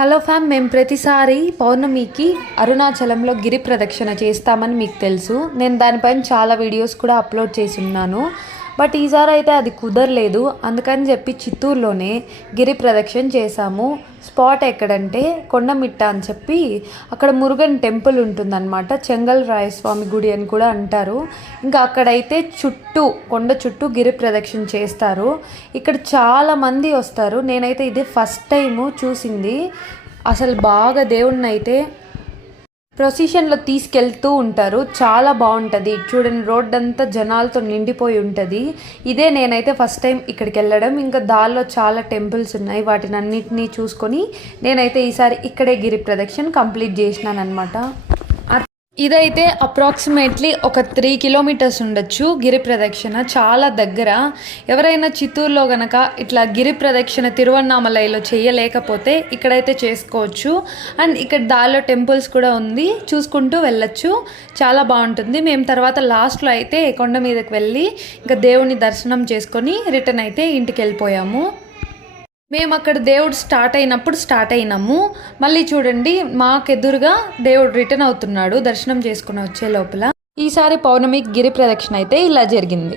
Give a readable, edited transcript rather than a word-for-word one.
Hello ఫ్యామ్, మేము ప్రతిసారి పౌర్ణమికి అరుణాచలంలో గిరి ప్రదక్షిణ చేస్తామని మీకు తెలుసు. నేను దానిపైన చాలా వీడియోస్ కూడా అప్లోడ్ చేసి ఉన్నాను. బట్ ఈసారి అయితే అది కుదరలేదు. అందుకని చెప్పి చిత్తూరులోనే గిరి ప్రదక్షిణ చేశాము. స్పాట్ ఎక్కడంటే కొండమిట్ట అని చెప్పి అక్కడ మురుగన్ టెంపుల్ ఉంటుందన్నమాట. చెంగల్ రాయస్వామి గుడి అని కూడా అంటారు. ఇంకా అక్కడైతే కొండ చుట్టూ గిరి ప్రదక్షిణ చేస్తారు. ఇక్కడ చాలామంది వస్తారు. నేనైతే ఇది ఫస్ట్ టైము చూసింది. అసలు బాగా దేవుణ్ణి అయితే ప్రొసిషన్లో తీసుకెళ్తూ ఉంటారు. చాలా బాగుంటుంది. చూడండి, రోడ్ అంతా జనాలతో నిండిపోయి ఉంటుంది. ఇదే నేనైతే ఫస్ట్ టైం ఇక్కడికి వెళ్ళడం. ఇంకా దానిలో చాలా టెంపుల్స్ ఉన్నాయి. వాటిని అన్నిటినీ చూసుకొని నేనైతే ఈసారి ఇక్కడే గిరి ప్రదక్షిణ కంప్లీట్ చేసినాను అనమాట. ఇదైతే అప్రాక్సిమేట్లీ ఒక 3 కిలోమీటర్స్ ఉండొచ్చు గిరి ప్రదక్షిణ. చాలా దగ్గర. ఎవరైనా చిత్తూరులో గనక ఇట్లా గిరి ప్రదక్షిణ తిరువన్నామలైలో చేయలేకపోతే ఇక్కడైతే చేసుకోవచ్చు. అండ్ ఇక్కడ దారిలో టెంపుల్స్ కూడా ఉంది, చూసుకుంటూ వెళ్ళొచ్చు. చాలా బాగుంటుంది. మేము తర్వాత లాస్ట్లో అయితే కొండ మీదకి వెళ్ళి ఇంకా దేవుని దర్శనం చేసుకొని రిటర్న్ అయితే ఇంటికి వెళ్ళిపోయాము. మేము అక్కడ దేవుడు స్టార్ట్ అయినాము. మళ్ళీ చూడండి, మాకెదురుగా దేవుడు రిటర్న్ అవుతున్నాడు దర్శనం చేసుకుని వచ్చే లోపల. ఈసారి పౌర్ణమి గిరి ప్రదక్షిణ అయితే ఇలా జరిగింది.